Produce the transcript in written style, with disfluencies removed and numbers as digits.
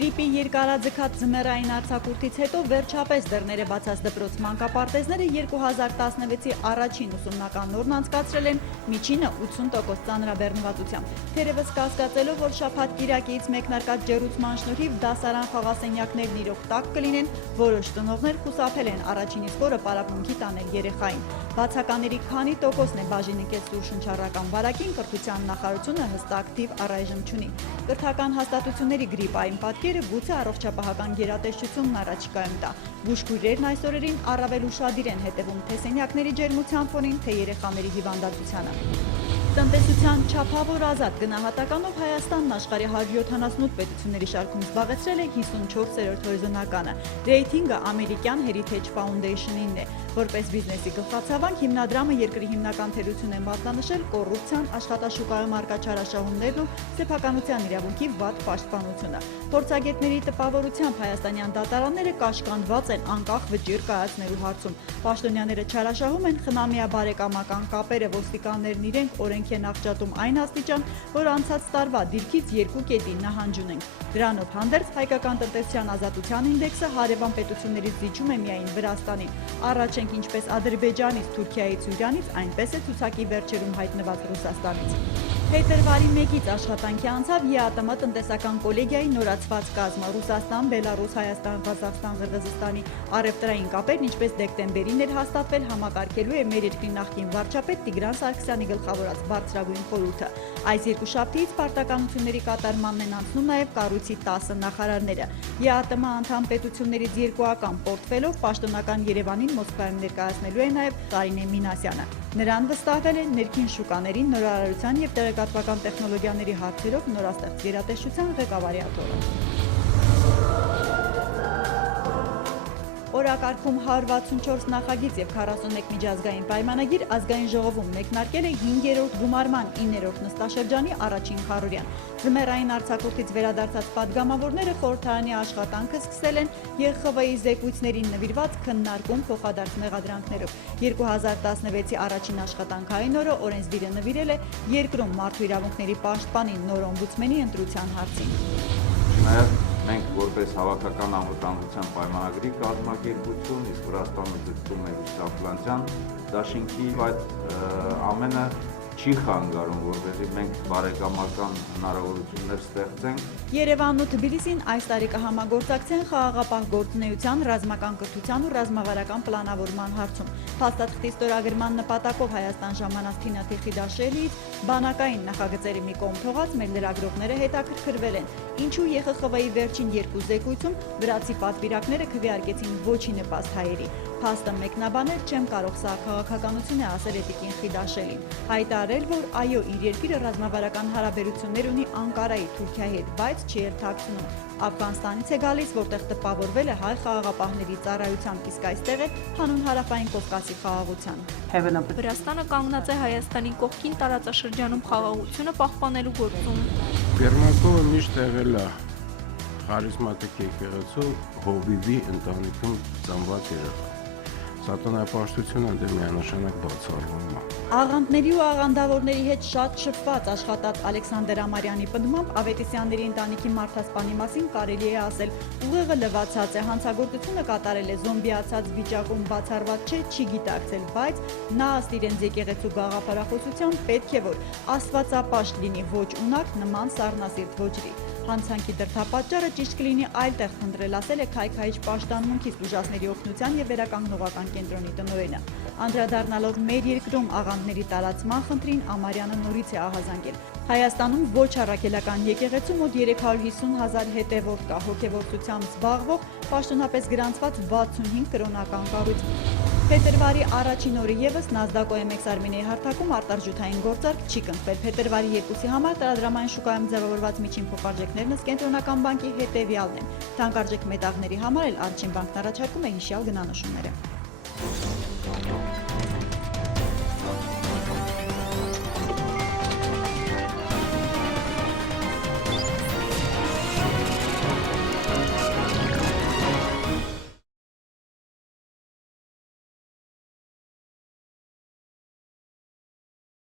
Գրիպի երկարաձգած ձմեռային արձակուրդից հետո վերջապես դռները բացած դպրոց մանկապարտեզները 2016-ի առաջին ուսումնական օրն անցկացրել են միջինը 80% ծանրաբեռնվածությամբ։ Թերևս կասկածելով, որ շաբաթ-կիրակից մեկնարկած ջեռուցման շնորհիվ դասարան խաղասենյակներն իրոք տաք կլինեն, որոշ ծնողներ խուսափել են առաջին իսկ օրը պարապմունքի տանել երեխային։ Բացականների քանի տոկոսն է բաժին ընկել սուր շնչառական վարակին, կրթության նախարարությունը հստակ թիվ առայժմ չունի։ Կրթական հաստատությունների գրիպային պատկերը գուցե առողջապահական գերատեսչությունն առաջիկայում տա։ Բուժքույրերն այս օրերին առավել ուշադիր են հետևում թե սենյակների ջերմության ֆոնին, թե երեխաների հիվանդացությանը։ Տնտեսության չափավոր ազատ գնահատականով Հայաստանն աշխարհի 178 պետությունների շարքում զբաղեցրել է 54-րդ հորիզոնականը։ Ռեյթինգը ամերիկյան Heritage Foundation-ինն է։ Որպես բիզնեսի գլխացավանք հիմնադրամը երկրի հիմնական թերություն է մատնանշել կոռուպցիան, աշխատաշուկայում առկա չարաշահումներն ու սեփականության իրավունքի վատ պաշտպանությունը։ Փորձագետների տպավորությամբ հայաստանյան դատարանները կաշկանդված են անկախ վճիռ կայացնելու հարցում։ Պաշտոնյաները չարաշահում են խնամիաբարեկամական կապերը, ոստիկաններն իրենք օրենք են աղճատում այն աստիճան, որ անցած տարվա դիրքից 2 կետի նահանջ ունենք։ Դրանով հանդերձ հայկական տնտեսության ազատության ինդեքսը հարևան պետություններից զիջում է միայն Վրաստանին։ Առաջ ենք ինչպես Ադրբեջանից, Թուրքիայից ու Իրանից, այնպես է ցուցակի վերջերում հայտնված Ռուսաստանից։ Փետրվարի 1-ից աշխատանքի անցավ ԵԱՏՄ տնտեսական կոլեգիայի նորացված կազմը։ Ռուսաստան, Բելարուս, Հայաստան, Ղազախստան, Ղրղզստանի առևտրային կապերն ինչպես դեկտեմբերին էր հաստատվել, համակարգելու է մեր երկրի նախկին վարչապետ Տիգրան Սարգսյանի գլխավորած բարձրագույն խորհուրդը։ Այս երկուշաբթիից պարտականությունների կատարմանն են անցնում նաև կառույցի 10 նախարարները։ ԵԱՏՄ անդամ պետություններից երկուական պորտֆելով պաշտոնական Երևանին Մոսկվայում ներկայացնելու է նաև Կարինե Մինասյանը։ Նրան վստահվել է ներքին շուկաների, նորարարության և տեղեկատվական տեխնոլոգիաների հարցերով նորաստեղծ գերատեսչության ղեկավարի աթոռը։ Օրակարգում 164 նախագիծ և 41 միջազգային պայմանագիր ազգային ժողովում մեկնարկել է 5-րդ գումարման 9-րդ նստաշրջանի առաջին քառորյան։ Ձմեռային արձակուրդից վերադարձած պատգամավորները խորհրդարանի աշխատանքը սկսել են ԵԽՎ-ի զեկույցներին նվիրված քննարկում փոխադարձ մեղադրանքներով։ 2016-ի առաջին աշխատանքային օրը օրենսդիրը նվիրել է երկրում մարդու իրավունքների պաշտպանի նոր օմբուդսմենի ընտրության հարցին։ Մենք որպես հավաքական անվտանգության պայմանագրի կազմակերպություն, իսկ Վրաստանը ձգտում է Վիշապ-Լանջյան դաշինքի, այդ ամենը չի խանգարում, որպեսզի մենք բարեկամական հնարավորություններ ստեղծենք։ Երևանն ու Թբիլիսին այս տարի կհամագործակցեն խաղաղապահ գործունեության, ռազմական կրթության ու ռազմավարական պլանավորման հարցում։ Փաստաթղթի ստորագրման նպատակով Հայաստան ժամանած Թինա Թիխիդաշելիից բանակային նախագծերի մի կողմ թողած մեր լրագրողները հետաքրքրվել են, ինչու ԵԽԽՎ-ի վերջին երկու զեկույցում վրացի պատվիրակները քվեարկեցին ոչի նպաստ հայերի։ Փաստը մեկնաբանել չեմ կարող, սա քաղաքականություն է, ասել է Տիկին Խիդաշելին։ Հայտարարել, որ այո, իր երկիրը ռազմավարական հարաբերություններ ունի Անկարայի, Թուրքիայի հետ, բայց չի էլ թաքցնում։ Աֆղանստանից է գալիս, որտեղ տպավորվել է հայ խաղաղապահների ծառայությամբ, իսկ այստեղ է հանուն Հարավային Կովկասի խաղաղության։ Վրաստանը կանգնած է Հայաստանի կողքին տարածաշրջանում խաղաղությունը պահպանելու գործում։ Երմակովը միշտ եղել է խարիզմատիկ եկեղեցու հովիվի ընտանիքում ծնված երեխա։ Սատանապաշտությունը դե միանշանակ բացառվում է։ Աղանդների ու աղանդավորների հետ շատ շփված աշխատած Ալեքսանդր Ամարյանի պնդմամբ Ավետիսյանների ընտանիքի մարդասպանի մասին կարելի է ասել ուղեղը լվացած է, հանցագործությունը կատարել է զոմբիացած վիճակում, բացառված չէ, չի գիտակցել, բայց նա ըստ իրենց եկեղեցու գաղափարախոսության պետք է որ աստվածապաշտ լինի, ոչ ունակ նման սառնասիրտ ոճրի։ Հանցանքի դրդապատճառը ճիշտ կլինի այլտեղ փնտրել, ասել է Քայքայիչ պաշտամունքից ուժասների օգնության և վերականգնողական կենտրոնի տնօրենը։ Անդրադառնալով մեր երկրում աղանդների տարածման խնդրին, Ամարյանը նորից է ահազանգել։ Հայաստանում ոչ առաքելական եկեղեցու մոտ 350,000 հետևորդ կա, հոգևորությամբ զբաղվող, պաշտոնապես գրանցված 65 կրոնական կառույց։ Փետրվարի առաջին օրը ևս NASDAQ OMX Armenia-ի հարթակում արտարժութային գործարք չի կնքվել։ Փետրվարի 2-ի համար տրամադրամային շուկայում ձևավորված միջին փոխարժեքներն ըստ Կենտրոնական բանկի հետևյալն են։ Թանկարժեք մետաղների համար էլ Առաջին բանկն առաջարկում է հիշյալ գնանշումները։